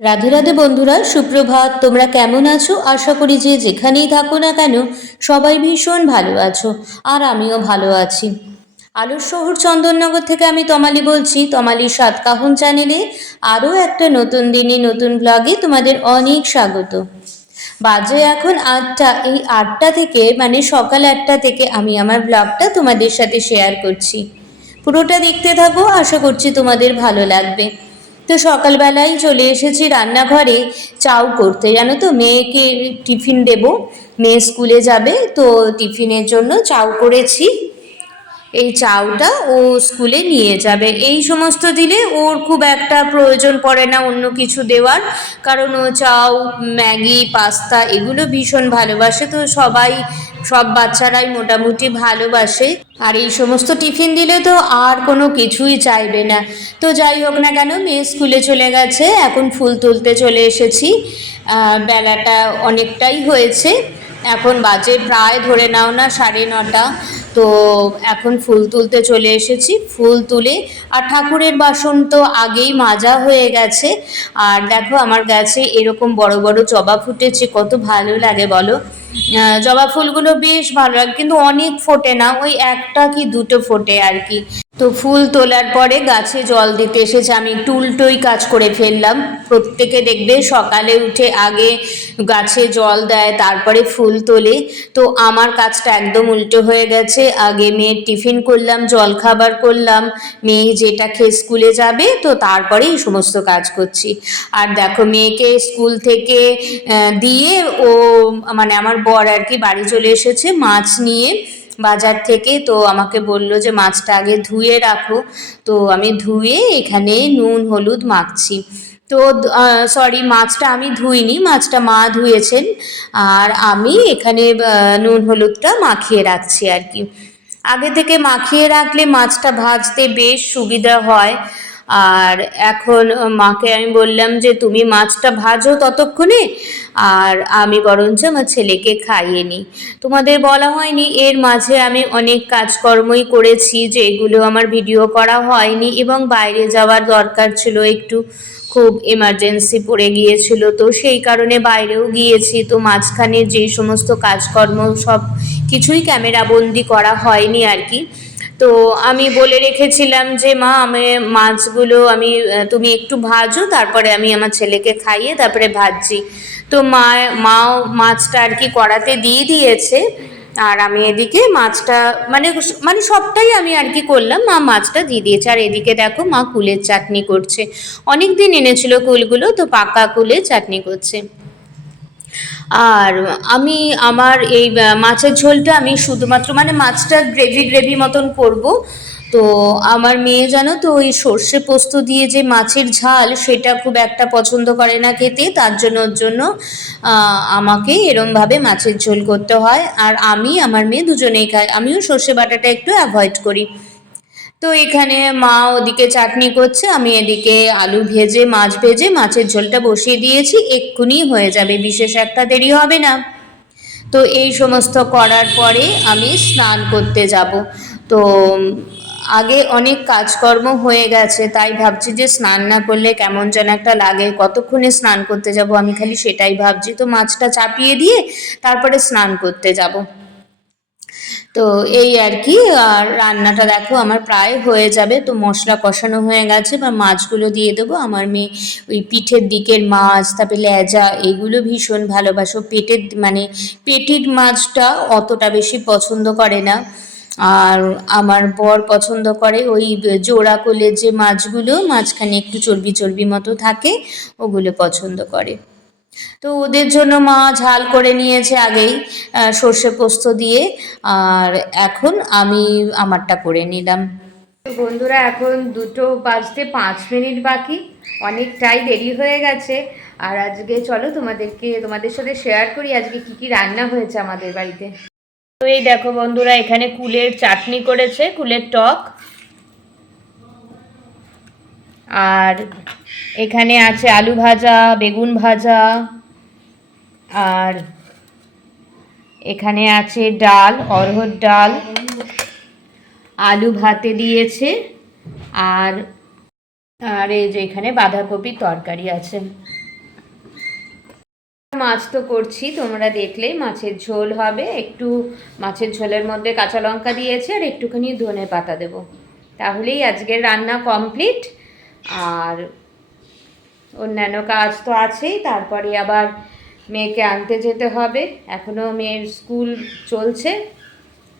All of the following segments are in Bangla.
রাধে রাধে বন্ধুরা, সুপ্রভাত। তোমরা কেমন আছো? আশা করি যে যেখানেই থাকো না কেন, সবাই ভীষণ ভালো আছো, আর আমিও ভালো আছি। আলোর শহর চন্দননগর থেকে আমি তমালি বলছি। তমালির সাতকাহন চ্যানেলে আরও একটা নতুন দিনে নতুন ব্লগে তোমাদের অনেক স্বাগত। বাজে এখন আটটা, এই আটটা থেকে মানে সকাল আটটা থেকে আমি আমার ব্লগটা তোমাদের সাথে শেয়ার করছি। পুরোটা দেখতে থাকো, আশা করছি তোমাদের ভালো লাগবে। তো সকালবেলায় চলে এসেছি রান্নাঘরে। চাউ করতে। জানো তো, মেয়েকে টিফিন দেব। মেয়ে স্কুলে যাবে, তো টিফিনের জন্য চাউ করেছি। এই চাউটা ও স্কুলে নিয়ে যাবে। এই সমস্ত দিলে ওর খুব একটা প্রয়োজন পড়ে না অন্য কিছু দেওয়ার। কারণ ও চাউ, ম্যাগি, পাস্তা এগুলো ভীষণ ভালোবাসে। তো সবাই সব বাচ্চারাই মোটামুটি ভালোবাসে। আর এই সমস্ত টিফিন দিলে তো আর কোনো কিছুই চাইবে না। তো যাই হোক না কেন, মেয়ে স্কুলে চলে গেছে, এখন ফুল তুলতে চলে এসেছি। বেলাটা অনেকটাই হয়েছে। এখন বাজে প্রায় ধরে নাও না সাড়ে নটা। তো এখন ফুল তুলতে চলে এসেছি। ফুল তুলে, আর ঠাকুরের বাসন তো আগেই মাজা হয়ে গেছে। আর দেখো আমার গাছে এরকম বড় বড় জবা ফুটেছে, কত ভালো লাগে বলো। জবা ফুলগুলো বেশ ভালো লাগে, কিন্তু অনেক ফোটে না, ওই একটা কি দুটো ফোটে আর কি। তো ফুল তোলার পরে গাছে জল দিতে এসেছে। আমি একটু উল্টোই কাজ করে ফেললাম। প্রত্যেকে দেখবে সকালে উঠে আগে গাছে জল দেয়, তারপরে ফুল তোলে। তো আমার কাজটা একদম উল্টো হয়ে গেছে। আগে মেয়ের টিফিন করলাম, জল খাবার করলাম। মেয়ে যেটা খেয়ে স্কুলে যাবে, তো তারপরে এই সমস্ত কাজ করছি। আর দেখো, মেয়েকে স্কুল থেকে দিয়ে ও মানে আমার বর আর কি বাড়ি চলে এসেছে মাছ নিয়ে। বাজার থেকে তো আমাকে বলল যে মাছটা আগে ধুয়ে রাখো। তো আমি ধুয়ে এখানে নুন, হলুদ মাখছি। তো সরি মাছটা আমি ধুইনি, মাছটা মা ধুয়েছেন। আর আমি এখানে নুন, হলুদটা মাখিয়ে রাখছি আর কি। আগে থেকে মাখিয়ে রাখলে মাছটা ভাজতে বেশ সুবিধা হয়। আর এখন মাকে আমি বললাম যে, তুমি মাছটা ভাজো ততক্ষণে আর আমি বরঞ্চ আমার ছেলেকে খাইয়ে নিই। তোমাদের বলা হয়নি, এর মাঝে আমি অনেক কাজকর্মই করেছি যে এগুলো আমার ভিডিও করা হয়নি এবং বাইরে যাওয়ার দরকার ছিল, একটু খুব এমার্জেন্সি পড়ে গিয়েছিল। তো সেই কারণে বাইরেও গিয়েছি। তো মাঝখানে যেই সমস্ত কাজকর্ম সব কিছুই ক্যামেরাবন্দি করা হয়নি আর কি। তো আমি বলে রেখেছিলাম যে, মা, আমি মাছগুলো, আমি, তুমি একটু ভাজো, তারপরে আমি আমার ছেলেকে খাইয়ে তারপরে ভাজছি। তো মা, মাও মাছটা আর কি কড়াতে দিয়ে দিয়েছে। আর আমি এদিকে মাছটা মানে মানে সবটাই আমি আর কি করলাম। মা মাছটা দিয়ে দিয়েছে। আর এদিকে দেখো, মা কুলের চাটনি করছে। অনেক দিন এনেছিল কুলগুলো, তো পাকা কুলের চাটনি করছে। আর আমি আমার এই মাছের ঝোলটা আমি শুধুমাত্র মানে মাছটা গ্রেভি গ্রেভি মতন করব। তো আমার মেয়ে জানো তো, ওই সর্ষে পোস্ত দিয়ে যে মাছের ঝাল সেটা খুব একটা পছন্দ করে না খেতে, তার জন্য ওর জন্য আমাকে এরমভাবে মাছের ঝোল করতে হয়। আর আমি, আমার মেয়ে দুজনেই খাই, আমিও সর্ষে বাটাটা একটু অ্যাভয়েড করি। তো এখানে মা ওদিকে চাটনি করছে, আমি এদিকে আলু ভেজে, মাছ ভেজে, মাছের ঝোলটা বসিয়ে দিয়েছি, এক্ষুনি হয়ে যাবে, বিশেষ একটা দেরি হবে না। তো এই সমস্ত করার পরে আমি স্নান করতে যাব। তো আগে অনেক কাজকর্ম হয়ে গেছে, তাই ভাবছি যে স্নান না করলে কেমন যেন একটা লাগে, কতক্ষণে স্নান করতে যাব আমি খালি সেটাই ভাবছি। তো মাছটা চাপিয়ে দিয়ে তারপরে স্নান করতে যাব। তো এই আর কি, আর রান্নাটা দেখো আমার প্রায় হয়ে যাবে। তো মশলা কষানো হয়ে গেছে বা মাছগুলো দিয়ে দেবো। আমার মেয়ে ওই পিঠের দিকের মাছ, তারপরে লেজা, এগুলো ভীষণ ভালোবাসো। পেটের মানে পেটির মাছটা অতটা বেশি পছন্দ করে না। আর আমার বর পছন্দ করে ওই জোড়া কোলের যে মাছগুলো, মাঝখানে একটু চর্বি চর্বি মতো থাকে, ওগুলো পছন্দ করে। তো ওদের জন্য মা ঝাল করে নিয়েছে আগেই সর্ষে পোস্ত দিয়ে। আর এখন আমি আমারটা করে নিলাম। বন্ধুরা, এখন দুটো বাজতে পাঁচ মিনিট বাকি। অনেকটাই দেরি হয়ে গেছে। আর আজকে চলো তোমাদেরকে, তোমাদের সাথে শেয়ার করি আজকে কি কি রান্না হয়েছে আমাদের বাড়িতে। তো এই দেখো বন্ধুরা, এখানে কুলের চাটনি করেছে, কুলের টক। আর এখানে আছে আলু ভাজা, বেগুন ভাজা, আর এখানে আছে ডাল অরহর ডাল। আলু ভাতে দিয়েছে, আর আর এই যে এখানে বাঁধাকপির তরকারি আছে। মাছ তো করছি, তোমরা দেখলেই মাছের ঝোল হবে। একটু মাছের ঝোলের মধ্যে কাঁচা লঙ্কা দিয়েছি, আর একটুখানি ধনে পাতা দেবো। তাহলেই আজকের রান্না কমপ্লিট। আর অন্যান্য কাজ তো আছেই, তারপরে আবার মেয়েকে আনতে যেতে হবে। এখনও মেয়ের স্কুল চলছে।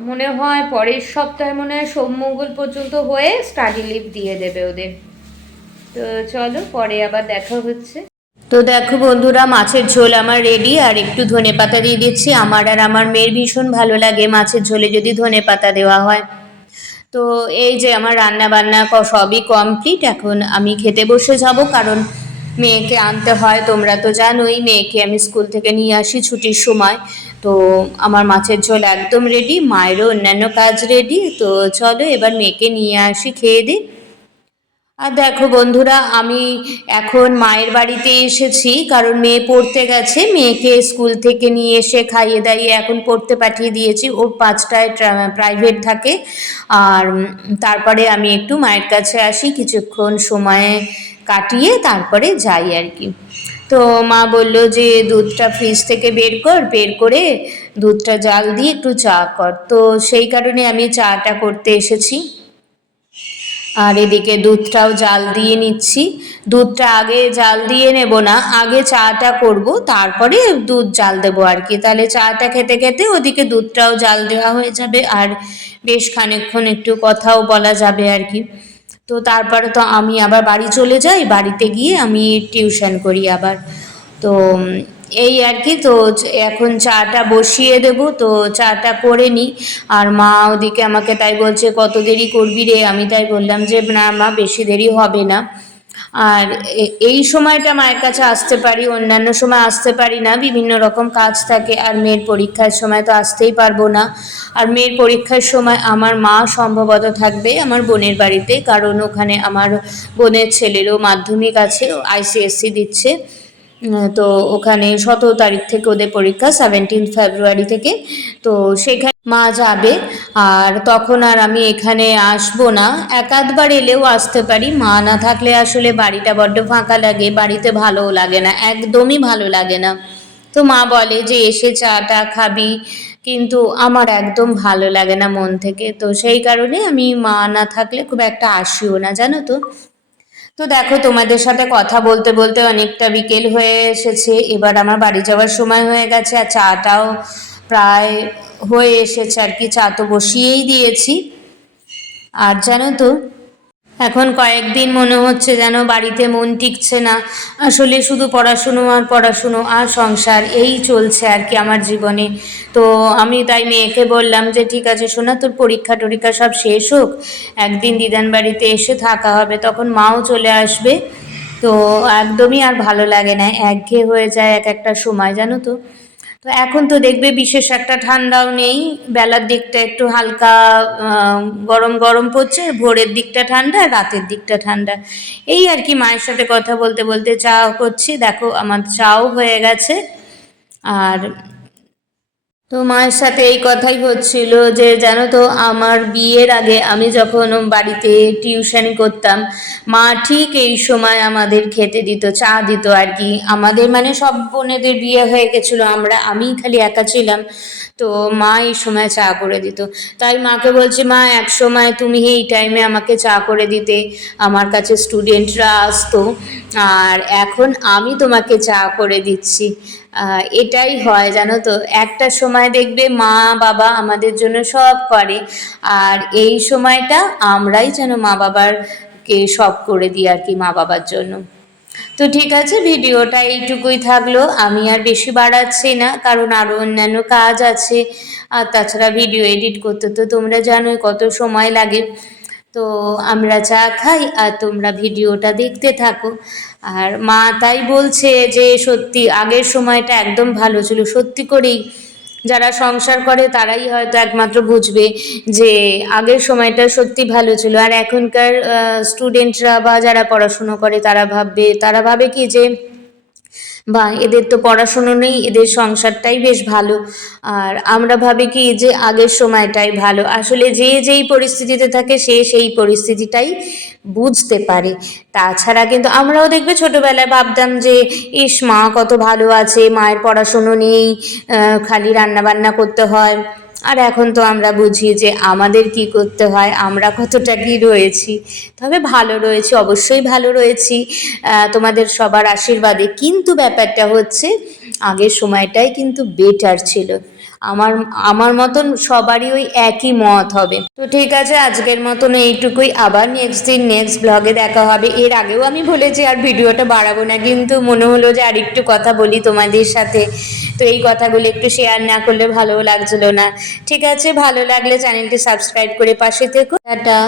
মনে হয় পরের সপ্তাহে মনে হয় সোম মঙ্গল পর্যন্ত হয়ে স্টাডি লিভ দিয়ে দেবে ওদের। তো চলো, পরে আবার দেখা হচ্ছে। তো দেখো বন্ধুরা, মাছের ঝোল আমার রেডি আর একটু ধনে পাতা দিয়ে দিচ্ছি। আমার আর আমার মেয়ের ভীষণ ভালো লাগে মাছের ঝোলে যদি ধনে পাতা দেওয়া হয়। তো এই যে আমার রান্না বান্না সবই কমপ্লিট এখন আমি খেতে বসে যাব, কারণ মেয়েকে আনতে হয়, তোমরা তো জানোই, মেয়েকে আমি স্কুল থেকে নিয়ে আসি ছুটির সময়। তো আমার মাছের ঝোল একদম রেডি মায়েরও অন্যান্য কাজ রেডি তো চলো এবার মেয়েকে নিয়ে আসি, খেয়ে দিই আর দেখো বন্ধুরা, আমি এখন মায়ের বাড়িতে এসেছি, কারণ মেয়ে পড়তে গেছে, মেয়েকে স্কুল থেকে নিয়ে এসে খাইয়ে দাইয়ে এখন পড়তে পাঠিয়ে দিয়েছি, ও পাঁচটায় প্রাইভেট থাকে। আর তারপরে আমি একটু মায়ের কাছে আসি, কিছুক্ষণ সময়ে কাটিয়ে তারপরে যাই আর কি। তো মা বলল যে, দুধটা ফ্রিজ থেকে বের কর, বের করে দুধটা জাল দিয়ে একটু চা কর। তো সেই কারণে আমি চাটা করতে এসেছি। আর এদিকে দুধটাও জাল দিয়ে নিচ্ছি। দুধটা আগে জাল দিয়ে নেব না, আগে চাটা করব, তারপরে দুধ জাল দেবো আর কি। তাহলে চাটা খেতে খেতে ওদিকে দুধটাও জাল দেওয়া হয়ে যাবে আর বেশ খানিকক্ষণ একটু কথাও বলা যাবে আর কি। তো তারপরে তো আমি আবার বাড়ি চলে যাই, বাড়িতে গিয়ে আমি টিউশন করি আবার। তো এই আর কি। তো এখন চাটা বসিয়ে দেব। তো চাটা করে নিই আর মা ওদিকে আমাকে তাই বলছে, কত দেরি করবি রে? আমি তাই বললাম যে, না মা, বেশি দেরি হবে না। আর এই সময়টা মায়ের কাছে আসতে পারি, অন্যান্য সময় আসতে পারি না। বিভিন্ন রকম কাজ থাকে। আর মেয়ের পরীক্ষার সময় তো আসতেই পারব না। আর মেয়ের পরীক্ষার সময় আমার মা সম্ভবত থাকবে আমার বোনের বাড়িতে। কারণ ওখানে আমার বোনের ছেলেরও মাধ্যমিক আছে আইসিএসসি দিচ্ছে। তো ওখানে সতেরো তারিখ থেকে ওদের পরীক্ষা সেভেন্টিন ফেব্রুয়ারি থেকে। তো সেখানে মা যাবে, আর তখন আর আমি এখানে আসব না। একাধবার এলেও আসতে পারি। মা না থাকলে আসলে বাড়িটা বড্ড ফাঁকা লাগে, বাড়িতে ভালোও লাগে না, একদমই ভালো লাগে না। তো মা বলে যে, এসে চাটা খাবি। কিন্তু আমার একদম ভালো লাগে না মন থেকে। তো সেই কারণে আমি মা না থাকলে খুব একটা আসিও না, জানো তো? তো দেখো, তোমাদের সাথে কথা বলতে বলতে অনেকটা বিকেল হয়ে এসেছে। এবার আমার বাড়ি যাওয়ার সময় হয়ে গেছে আর চাটাও প্রায় হয়ে এসেছে আর কি। চা তো বসিয়েই দিয়েছি। আর জানো তো এখন কয়েকদিন মনে হচ্ছে যেন বাড়িতে মন টিকছে না। আসলে শুধু পড়াশুনো আর পড়াশুনো আর সংসার, এই চলছে আর কি আমার জীবনে। তো আমি তাই মেয়েকে বললাম যে, ঠিক আছে, শোনা, তোর পরীক্ষা টরীক্ষা সব শেষ হোক। একদিন দিদান বাড়িতে এসে থাকা হবে, তখন মাও চলে আসবে। তো একদমই আর ভালো লাগে না, একঘেয়ে হয়ে যায় এক একটা সময়, জানো তো। তো এখন তো দেখবে বিশেষ একটা ঠান্ডাও নেই, বেলার দিকটা একটু হালকা গরম গরম পড়ছে, ভোরের দিকটা ঠান্ডা, রাতের দিকটা ঠান্ডা। এই আর কি মায়ের সাথে কথা বলতে বলতে চা করছি। দেখো, আমার চাও হয়ে গেছে। আর তো মায়ের সাথে এই কথাই হচ্ছিল যে, জানো তো, আমার বিয়ের আগে আমি যখন বাড়িতে টিউশন করতাম, মা ঠিক এই সময় আমাদের খেতে দিত, চা দিত আর কি। আমাদের মানে সব বোনেদের বিয়ে হয়ে গেছিল, আমরা আমি খালি একা ছিলাম। তো মা এই সময় চা করে দিত। তাই মাকে বলছি, মা, এক সময় তুমি এই টাইমে আমাকে চা করে দিতে। আমার কাছে স্টুডেন্টরা আসতো, আর এখন আমি তোমাকে চা করে দিচ্ছি। এটাই হয়, জানো তো? একটা সময় দেখবে মা, বাবা আমাদের জন্য সব করে, আর এই সময়টা আমরাই যেন মা বাবার কে সব করে দিই আর কি মা বাবার জন্য। তো ঠিক আছে, ভিডিওটা এইটুকুই থাকল। আমি আর বেশি বাড়াচ্ছি না, কারণ আরও অন্যান্য কাজ আছে। আর তাছাড়া ভিডিও এডিট করতে তো তোমরা জানোই কত সময় লাগে। তো আমরা চা খাই আর তোমরা ভিডিওটা দেখতে থাকো। আর মা তাই বলছে যে সত্যি আগের সময়টা একদম ভালো ছিল। সত্যি করেই যারা সংসার করে তারাই হয়তো একমাত্র বুঝবে যে আগের সময়টা সত্যি ভালো ছিল। আর এখনকার স্টুডেন্টরা বা যারা পড়াশুনো করে তারা ভাববে, তারা ভাবে কি যে বা এদের তো পড়াশুনো নেই, এদের সংসারটাই বেশ ভালো। আর আমরা ভাবি কি যে আগের সময়টাই ভালো। আসলে যে যেই পরিস্থিতিতে থাকে সে সেই পরিস্থিতিটাই বুঝতে পারে। তাছাড়া কিন্তু আমরাও দেখবে ছোটোবেলায় ভাবতাম যে, ইস মা কত ভালো আছে, মায়ের পড়াশুনো নেই খালি রান্নাবান্না করতে হয়। আর এখন তো আমরা বুঝি যে আমাদের কি করতে হয়, আমরা কতটা কি রয়েছি। তবে ভালো রয়েছি, অবশ্যই ভালো রয়েছি তোমাদের সবার আশীর্বাদে। কিন্তু ব্যাপারটা হচ্ছে, আগের সময়টাই কিন্তু বেটার ছিল। আমার আমার মতন সবারই ওই একই মত হবে। তো ঠিক আছে, আজকের মতন এইটুকুই। আবার নেক্সট দিন নেক্সট ব্লগে দেখা হবে। এর আগেও আমি বলেছি আর ভিডিওটা বাড়াবো না, কিন্তু মনে হলো যে আর একটু কথা বলি তোমাদের সাথে। তো এই কথাগুলো একটু শেয়ার না করলে ভালো লাগছিল না। ঠিক আছে, ভালো লাগলে চ্যানেলটি সাবস্ক্রাইব করে পাশে থেকো। টাটা।